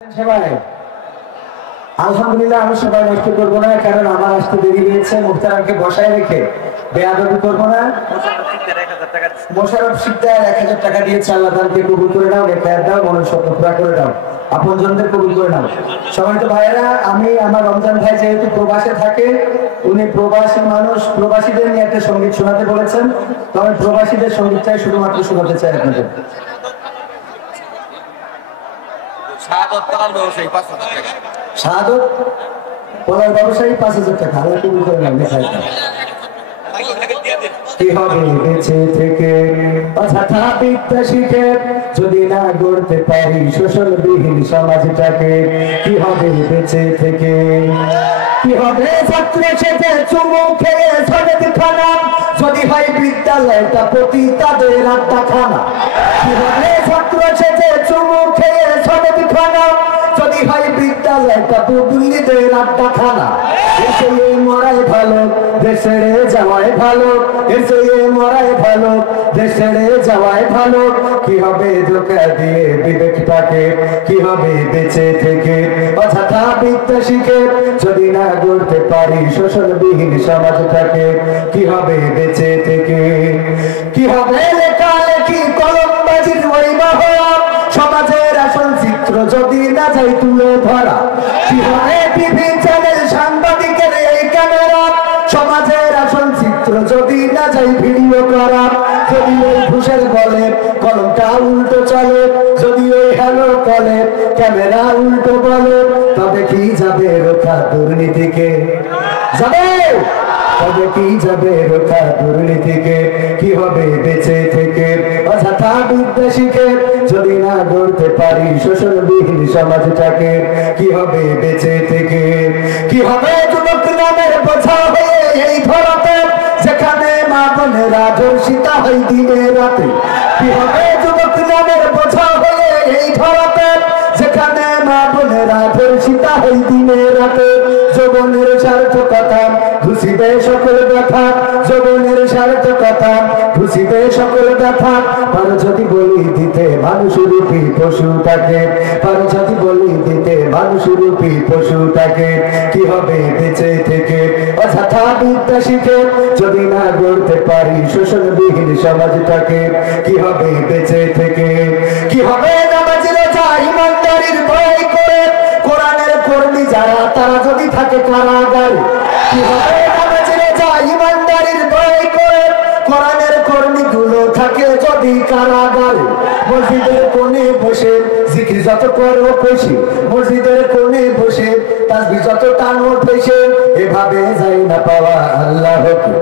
সেবায় আলহামদুলিল্লাহ আমি সবাই নষ্ট করবো না, কারণ আমার আসতে দেরি হয়েছে। মুখতারামকে বসায় রেখে বেয়াদবি করবো না। মোশাররফ শিকদার 1000 টাকা দিয়েছে, আল্লাহ তাআলাকে কবুল করে নাও, নেকায়াত দাও, মনের স্বপ্ন পুরা করে দাও, আপনজনদের কবুল করে নাও। সম্মানিত ভাইয়েরা, আমি আমার রমজান ভাই যেহেতু প্রবাসে থাকে, উনি প্রবাসী মানুষ, প্রবাসীদের নিয়ে একটা সঙ্গীত শোনাতে বলেছেন, তো আমি প্রবাসীদের সঙ্গীতটাই শুধুমাত্র শোনাতে চাই আপনাদের। শাহাদত পলার ব্যবসায়ী 5000 টাকা, আল্লাহ কবুল করে নাও, নেকায়াত দাও। কি হবে বেঁচে থেকে অযথা বিদ্যা শিখে যদি না গড়তে পারি শোষণবিহীন সমাজটাকে? কি হবে বেঁচে থেকে? কি হবে ছাত্র সেজে চুমু খেয়ে সবেদ খানা যদি হয় বিদ্যালয়টা প্রতি তাদের আড্ডাখানা? কি হবে ছাত্র সেজে চুমু খেয়ে সবেদ খানা যদি হয় বিদ্যালয়টা বুবুল্লিদের আড্ডাখানা? এসে মরাই ভালো দেশ ছেড়ে যাওয়াই ভালো, এসে মরাই ভালো দেশ ছেড়ে যাওয়াই ভালো। কি হবে ধোঁকা দিয়ে বিবেকটাকে? কি হবে বেঁচে থেকে অযথা বিদ্যা শিখে যদি না গড়তে পারি শোষণবিহীন সমাজটাকে? কি হবে বেঁচে থেকে? কি হবে লেখালেখি কলমবাজির ওই মহড়া সমাজের আসল চিত্র যদি না যাই তুলে ধরা? কি হবে টিভি চ্যানেল সাংবাদিকের এই ক্যামেরা সমাজের আসল চিত্র যদি না যাই ভিডিও করা? যদি ওই ঘুষের বলে কলমটা উল্টো চলে, যদি ওই হ্যালো কলে ক্যামেরা উল্টো বলে, তবে কি যাবে রোখা দুর্নীতিকে? যাবে? তবে কি যাবে রোখা দুর্নীতিকে? কি হবে বেঁচে থেকে অযথা বিদ্যা শিখে যদি না গড়তে পারি শোষণবিহীন সমাজটাকে? কি হবে বেঁচে থেকে? কি হবে যুবক নামের বোঝা হয়ে এই ধরাতে যেখানে মা বোনেরা ধর্ষিতা হয় দিনে রাতে? কি হবে যুবক নামের বোঝা হয়ে এই ধরাতে যেখানে মা বোনেরা ধর্ষিতা হয় দিনে রাতে? যৌবনের সার্থকতা ঘুষিবে সকল ব্যথা, যৌবনের সার্থকতা ঘুষিবে সকল ব্যথা। পারো যদি বলি দিতে মানুষরূপী পশুটাকে, পারো যদি বলি দিতে মানুষরূপী পশুটাকে? কি হবে বেঁচে থেকে অযথা বিদ্যা শিখে যদি না গড়তে পারি শোষণবিহীন সমাজটাকে? কি হবে বেঁচে থেকে? কি হবে নামাজি রোজা ইমানদারির ভয় করে কোরআনের কর্মী যারা তারা যদি থাকে কারাগারে? কি হবে নামাজি রোজা ইমানদারির ভয় করে কোরআনের কর্মীগুলো থাকে যদি কারাগারে? মসজিদের কোণে বসে জিকির যত করো পেশে, মসজিদের কোণে বসে তাসবিহ যত টানো পেশে, এভাবে যাই না পাওয়া আল্লাহকে,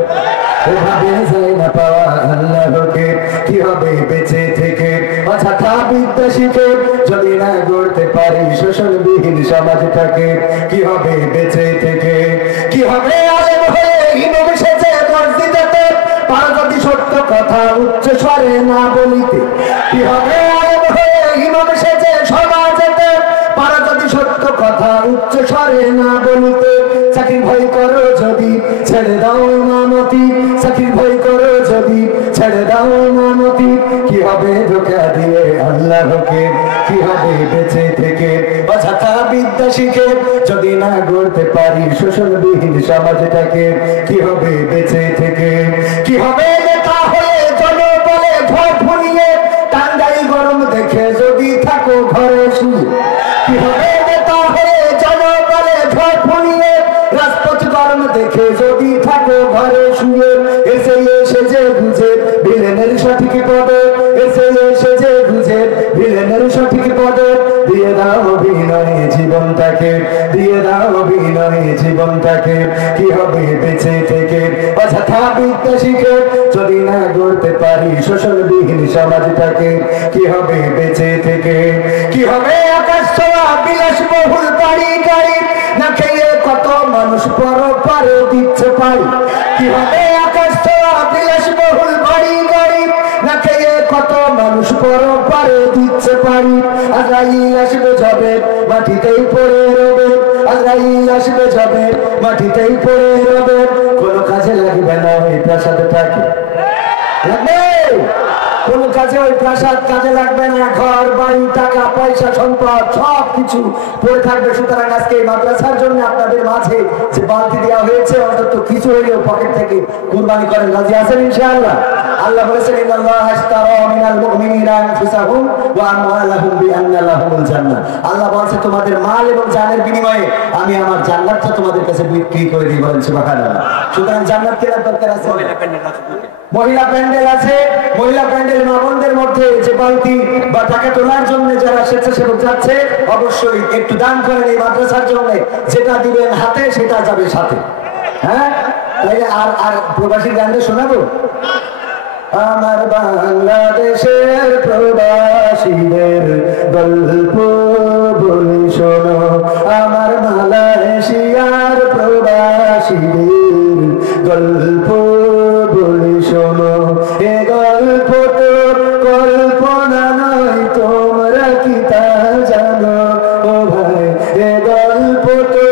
এভাবে যাই না পাওয়া আল্লাহকে। কি হবে বেঁচে থেকে অযথা বিদ্যা শিখে যদি না গড়তে পারি শোষণবিহীন সমাজটাকে? কি হবে বেঁচে থেকে? কি হবে আলেম হয়ে ইমাম সেজে মসজিদেতে পারো যদি সত্য কথা উচ্চ স্বরে না বলিতে? কি হবে আলেম হয়ে ইমাম সেজে সমাজেতে পারো যদি সত্য কথা উচ্চ স্বরে না বলিতে? চাকরি ভয় করো যদি ছেড়ে দাও ইমামতি, চাকরি ভয় করো যদি ছেড়ে দাও ইমামতি। কি হবে ধোঁকা দিয়ে আল্লাহকে? কি হবে বেঁচে থেকে অযথা বিদ্যা শিখে যদি না গড়তে পারি শোষণবিহীন সমাজটাকে? কি হবে বেঁচে থেকে? কি হবে নেতা হয়ে জনবলে ঝড় ফুনিয়ে টাঙ্গাইল গরম দেখে যদি থাকো ঘরে শুয়ে? কি হবে নেতা হয়ে জনবলে ঝড় ফুনিয়ে রাজপথ গরম দেখে যদি থাকো ঘরে শুয়ে? এসে এসে যে বুঝে ভিলেনের সঠিক পদে, এসে এসে যে বুঝে ভিলেনের সঠিক পদে, দিয়ে দাও অভিনয়ে জীবনটাকে, দিয়ে দাও অভিনয়ে জীবনটাকে। কি হবে বেঁচে থেকে অযথা বিদ্যা শিখে যদি না গড়তে পারি শোষণবিহীন সমাজটাকে? কি হবে বেঁচে থেকে? কি হবে আকাশ ছোঁয়া বিলাসবহুল বাড়ি গাড়ি না খেয়ে কত মানুষ পরপারে দিচ্ছে পারি? কি হবে আকাশ ছোঁয়া বিলাসবহুল বাড়ি গাড়ি না খেয়ে কত মানুষ পরপারে দিচ্ছে পারি? আজরাইল আসবে যাবে মাটিতেই পড়ে রবে, আজরাইল আসবে যাবে মাটিতেই পড়ে রবে, কোনো কাজে লাগবে না ওই প্রাসাদটাকে। লাগবে? কোন কাজে ওই প্রাসাদ কাজে লাগবে না, ঘর বাড়ি টাকা পয়সা সম্পদ সব কিছু পড়ে থাকবে। সুতরাং আজকে এই মাদ্রাসার জন্য আপনাদের মাঝে যে বালতি দেওয়া হয়েছে অন্তত কিছু হইলেও পকেট থেকে কুরবানি করেন। রাজি আছেন ইনশাআল্লাহ? আল্লাহ বলেছেন ইন্নাল্লাহা ইশতারা মিনাল মুমিনিনা আনফুসাহুম ওয়া আমওয়ালাহুম বিআন্না লাহুমুল জান্নাহ। আল্লাহ বলেছে তোমাদের মাল এবং জানের বিনিময়ে আমি আমার জান্নাতটা তোমাদের কাছে বিক্রি করে দিই। বলেন সুবহানাল্লাহ। সুতরাং জান্নাত কেনার দরকার আছে। মহিলা প্যান্ডেল আছে, মহিলা প্যান্ডেল মা বোনদের মধ্যে যে বালতি বা টাকা তোলার জন্য যারা স্বেচ্ছাসেবক যাচ্ছে অবশ্যই একটু দান করেন এই মাদ্রাসার জন্য। যেটা দিবেন হাতে সেটা যাবে সাথে। হ্যাঁ, তাইলে আর প্রবাসী গানটা শোনাবো। আমার বাংলাদেশের প্রবাসীদের গল্প বলি শোনো, আমার মালয়েশিয়ার প্রবাসীদের গল্প বলি শোনো। এ গল্প তো কল্পনা নয়, তোমরা কি তা জানো? ও ভাই, এ গল্প তো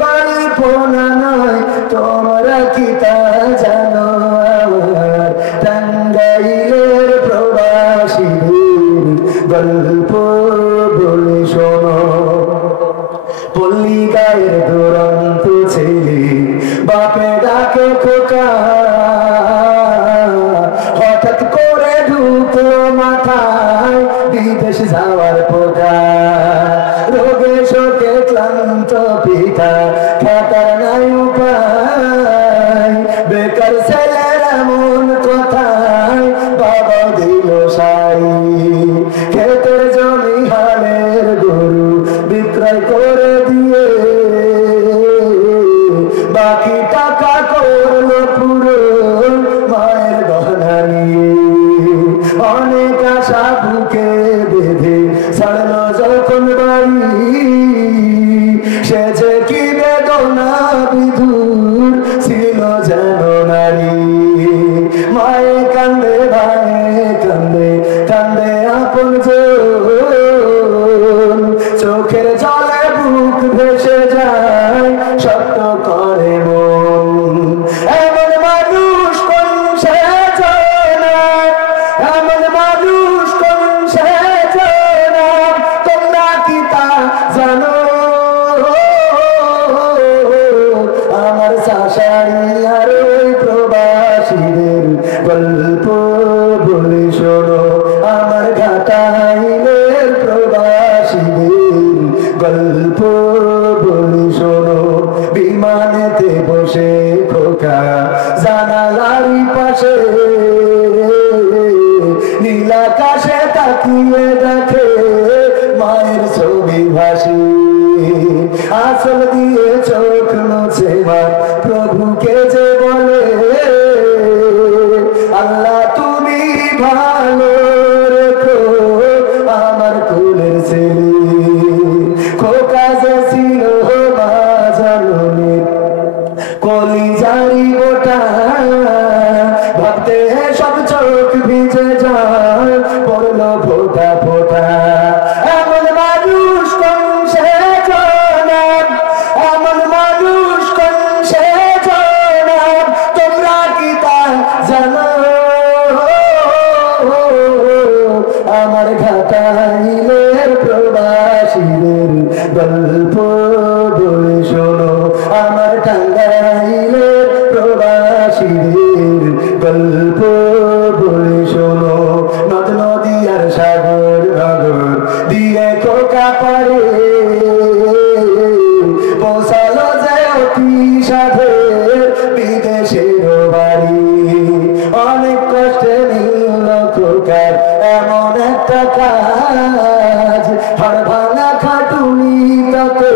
কল্পনা নয়, তোমরা কি তা জানো? আমার টাঙ্গাইলের প্রবাসীদের গল্প বলে শোনো। পল্লী গায়ের দুরন্ত ছেলে বাপে ডাকে খোকা, হঠাৎ করে ঢুকলো মাথায় বিদেশ যাওয়ার পোকা। রোগে শোকে ক্লান্ত পিতা, খাতার নাই উপায়, বেকার ছেলের এমন কথায় বাবা দিল সাই। ক্ষেতের জমি হালের গরু বিক্রয় করে দিয়ে বাকি টাকা করলো পুরো মায়ের গহনা নিয়ে। অনেক আশা বুকে বেঁধে ছাড়লো যখন বাড়ি, সে যে কি বেদনা বিধুর ছিল যেন নারী। মায়ে কান্দে ভাইয়ে কান্দে, কান্দে আপন জন, চোখের জলে বুক ভেসে যায় সত্য করে মন। এমন মানুষ কোন সে জানা, এমন মানুষ কোন সে জানা, তোমরা কি তা জানো? আমার শাশুড়ি আর ওই প্রবাসীদের গল্প বলে শোনো, আমার ঘাটাইলের প্রবাসীদের গল্প বলে শোনো। বিমানেতে বসে খোকা জানালারি পাশে, নীলাকাশে তাকিয়ে দেখে মায়ের ছবি ভাসি। আসল দিয়ে চোখ মুছে মা প্রভুকে যে বলে, আল্লাহ তুমি ভালো রেখো আমার কুলের ছেলে। খোকা যে ছিল মা জননী কলিজারি গোটা, ভাবতে সব চোখ ভিজে যায় পড়লো ফোটা ফোটা। এমন মানুষ কোন সে জানা, এমন মানুষ কোন সে জানা, তোমরা কি তা জানো? আমার ঘাটাইলের প্রবাসীদের গল্প বলে শোনো, আমার টাঙ্গাইলের প্রবাসীদের গল্প বলে শোনো। নদ নদী আর সাগর নগর দিয়ে খোকা পারে পৌঁছালো যে অতি সাধের বিদেশের বাড়ি। অনেক কষ্টে মিলল খোকার এমন একটা কাজ, হাড় ভাঙা খাটুনি তাকে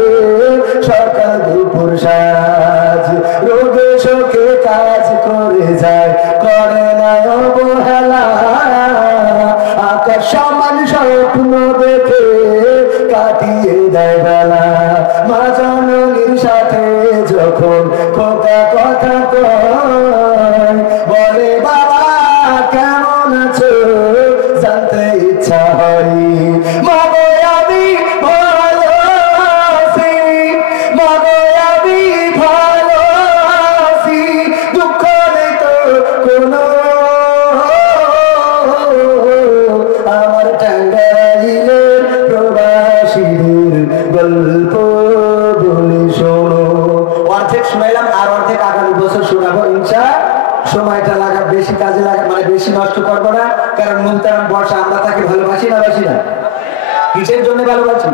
সকাল দুপুর সাজ। রোগে শোকে কাজ করে যায়, করে না অবহেলা, আকাশ সমান স্বপ্ন দেখে কাটিয়ে দেয় বেলা। মা জননীর সাথে যখন খোকা কথা কয়, বলে বাবা কেমন আছো জানতে ইচ্ছা হয়। মা গো আমি ভালো আছি, মা গো আমি ভালো আছি, দুঃখ নেই তো কোনো। জন্য ভালোবাসি,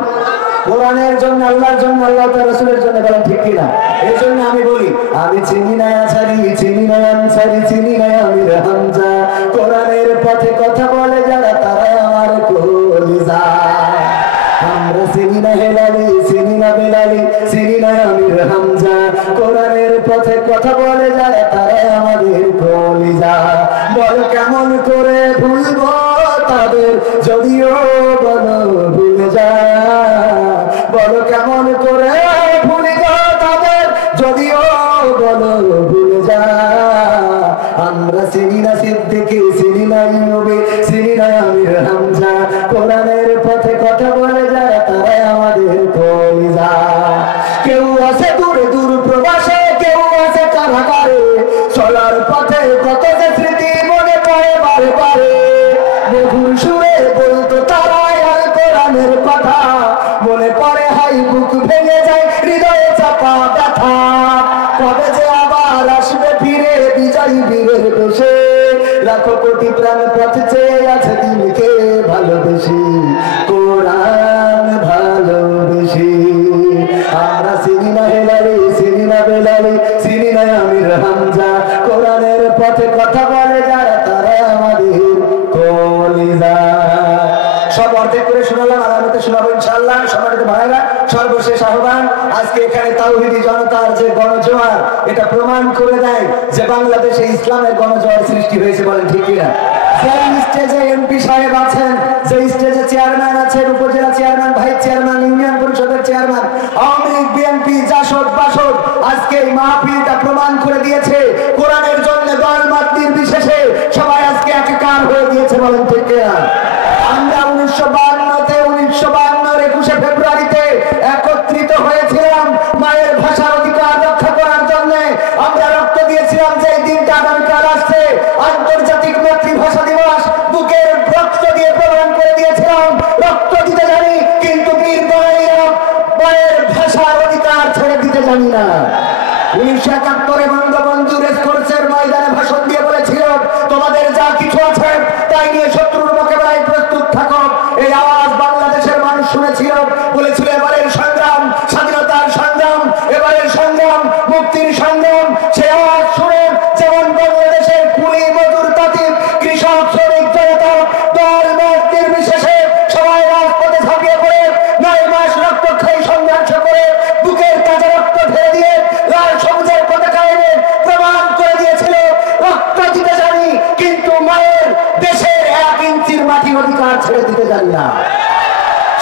কোরআনের জন্য, আল্লাহর জন্য, আল্লাহ তার রাসূলের জন্য, বলেন ঠিক কিনা? এই জন্য আমি বলি, আমি চিনি না আছারি, চিনি না আনসারি, চিনি না আমির হামজা, কোরআনের পথে কথা বলে যারা তারা আমার কলিজা। আমরা চিনি না হেলালি, চিনি না বেলালি, চিনি না আমির হামজা, কোরআনের পথে কথা বলে যারা তারা আমাদের কলিজা। বল কেমন করে ভুলবো তাদের, যদিও বলো ভুলে যা, বলো কেমন করে ভুলিব তাদের, যদিও বলো ভুলে যা। আমরা চিনি না সিদ্দিকী, চিনি না নবী, চিনি না আমির হামজা, কোরআনের পথে কথা বলে যারা তারা আমাদের কলিজা। কেউ আছে দূর দূর প্রবাসে, কেউ আছে কারাগারে, চলার পথে কত যে স্মৃতি মনে পড়ে বারে বারে। মধুর সুরে বলতো তারা আর কোরআনের কথা, মনে পড়ে হাই বুক ভেঙে যায়, হৃদয়ে চাপা ব্যথা। কবে যে আবার আসবে ফিরে বিজয়ী বীরের বেশে, লাখো কোটি প্রাণ পথ চেয়ে আছে দিনকে ভালোবেসি, কোরআন ভালোবেসি। আমরা চিনি না হেলালি, চিনি না বেলালি, চিনি না আমির হামজা, কোরআনের পথে কথা বলে যারা তারা আমাদের কলিজা। সব অর্ধেক করে শোনালাম, আগামীতে শোনাবো ইনশাআল্লাহ। সম্মানিত ভাইরা, সর্বশেষ আহ্বান, আজকে এখানে তাওহীদি জনতার যে গণজোয়ার, এটা প্রমাণ করে দেয় যে বাংলাদেশে ইসলামের গণজোয়ার সৃষ্টি হয়েছে, বলেন ঠিক কিনা? যে স্টেজে এমপি সাহেব আছেন, যে স্টেজে চেয়ারম্যান আছেন, উপজেলা চেয়ারম্যান, ভাইস চেয়ারম্যান, ইউনিয়ন পরিষদের চেয়ারম্যান, আওয়ামী লীগ, বিএনপি, জাসদ, বাসদ, আজকে এই মাহফিলটা প্রমাণ করে দিয়েছে কোরআনের জন্য দল মত নির্বিশেষে সবাই আজকে একাকার হয়ে গিয়েছে, বলেন ঠিক কিনা? আমরা 1952 ফেব্রুয়ারিতে একত্রিত হয়েছিলাম মায়ের ভাষার অধিকার রক্ষা করার জন্য। আমরা রক্ত দিয়েছিলাম যে দিনটা আগামীকাল আসছে, আন্তর্জাতিক মাতৃভাষা দিবস। বুকের রক্ত দিয়ে প্রমাণ করে দিয়েছিলাম রক্ত দিতে জানি, কিন্তু বীর বীরাঙ্গনা মায়ের ভাষার অধিকার ছেড়ে দিতে জানি না। 1971 বঙ্গবন্ধু রেসকোর্সের ময়দানে ভাষণ দিয়ে বলেছিল, তোমাদের যা কিছু আছে তাই নিয়ে শত্রুর মোকাবেলায় প্রস্তুত থাকো। এই আওয়াজ বাংলাদেশের মানুষ শুনেছিল, বলেছিল এবারের সংগ্রাম স্বাধীনতার সংগ্রাম, এবারের সংগ্রাম মুক্তির সংগ্রাম। সে আওয়াজ শুনে যেমন বাংলাদেশের কুলি, মজুর, তাঁতি, কৃষক, শ্রমিক জনতা দল মত নির্বিশেষে সবাই রাজপথে ঝাঁপিয়ে পড়ে 9 মাস রক্তক্ষয়ী সংঘর্ষ করে বুকের তাজা রক্ত ঢেলে দিয়ে লাল সবুজের পতাকা এনে প্রমাণ করে দিয়েছিল রক্ত দিতে জানি, কিন্তু মায়ের দেশের 1 ইঞ্চির মাটির অধিকার ছেড়ে দিতে জানি না।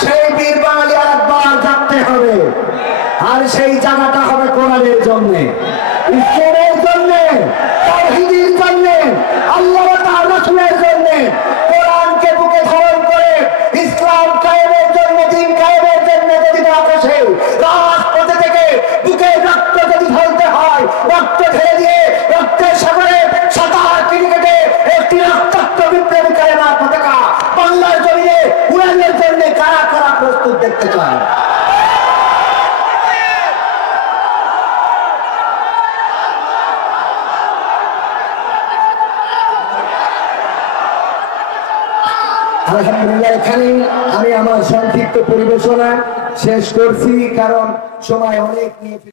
সেই বীর বাঙালি আরেকবার জানতে হবে, আর সেই জায়গাটা হবে কোরআনের জন্য, ইসলামের জন্য, তাওহীদের জন্য, আল্লাহ ও তার রাসূলের জন্য। কোরআনকে বুকে ধারণ করে ইসলাম কায়েমের জন্য, দ্বীন কায়েমের জন্য যদি আকাশে রাজপথে থেকে বুকের রক্ত যদি ঢালতে হয়, রক্ত ঢেলে দিয়ে রক্তের সাগরে সাঁতার ক্রিকেটে একটি রক্তাক্ত বিপ্লবী কালেমার পতাকা বাংলার জমিনে উড়ানোর জন্য কারা কারা প্রস্তুত দেখতে চায়? আলহামদুলিল্লাহ, এখানে আমি আমার সংক্ষিপ্ত পরিবেশনা শেষ করছি, কারণ সময় অনেক নিয়ে